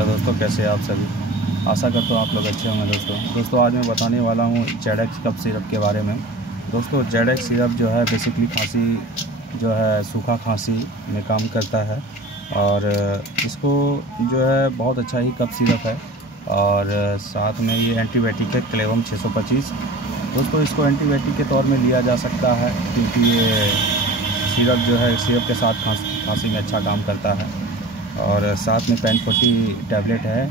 Hello दोस्तों, कैसे हैं आप सभी। आशा करता हूँ आप लोग अच्छे होंगे। दोस्तों आज मैं बताने वाला हूँ जेडेक्स कफ सिरप के बारे में। दोस्तों जेडेक्स सिरप जो है बेसिकली खांसी जो है सूखा खांसी में काम करता है और इसको जो है बहुत अच्छा ही कफ सिरप है और साथ में ये एंटीबायोटिक है क्लेवम 625। दोस्तों इसको एंटीबायोटिक के तौर में लिया जा सकता है क्योंकि ये सिरप जो है सिरप के साथ खांसी में अच्छा काम करता है। और साथ में पेन-40 टैबलेट है।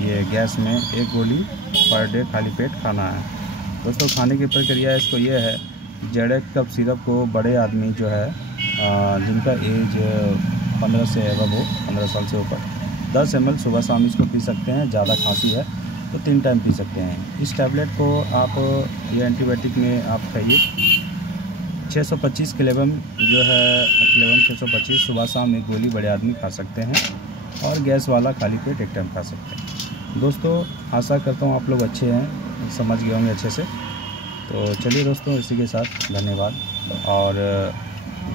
ये गैस में 1 गोली पर डे खाली पेट खाना है। दोस्तों खाने की प्रक्रिया इसको ये है, जेडेक्स कफ सिरप को बड़े आदमी जो है जिनका एज 15 से एबव हो, 15 साल से ऊपर 10 ml सुबह शाम इसको पी सकते हैं। ज़्यादा खांसी है तो 3 टाइम पी सकते हैं। इस टैबलेट को आप ये एंटीबायोटिक में आप खाइए। 625 क्लेवम जो है क्लेवम 625 सुबह शाम 1 गोली बड़े आदमी खा सकते हैं और गैस वाला खाली पेट 1 टाइम खा सकते हैं। दोस्तों आशा करता हूँ आप लोग अच्छे हैं, समझ गए होंगे अच्छे से। तो चलिए दोस्तों, इसी के साथ धन्यवाद। और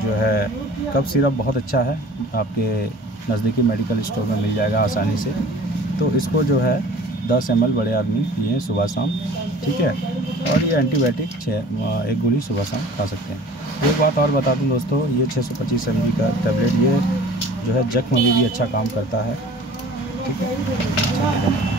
जो है कफ सिरप बहुत अच्छा है, आपके नज़दीकी मेडिकल स्टोर में मिल जाएगा आसानी से। तो इसको जो है 10 ml बड़े आदमी पिए सुबह शाम, ठीक है। और ये एंटीबायोटिक 1 गोली सुबह शाम खा सकते हैं। एक बात और बता दूं दोस्तों, ये 625 ml का टैबलेट ये जो है जख्म में भी अच्छा काम करता है, ठीक है।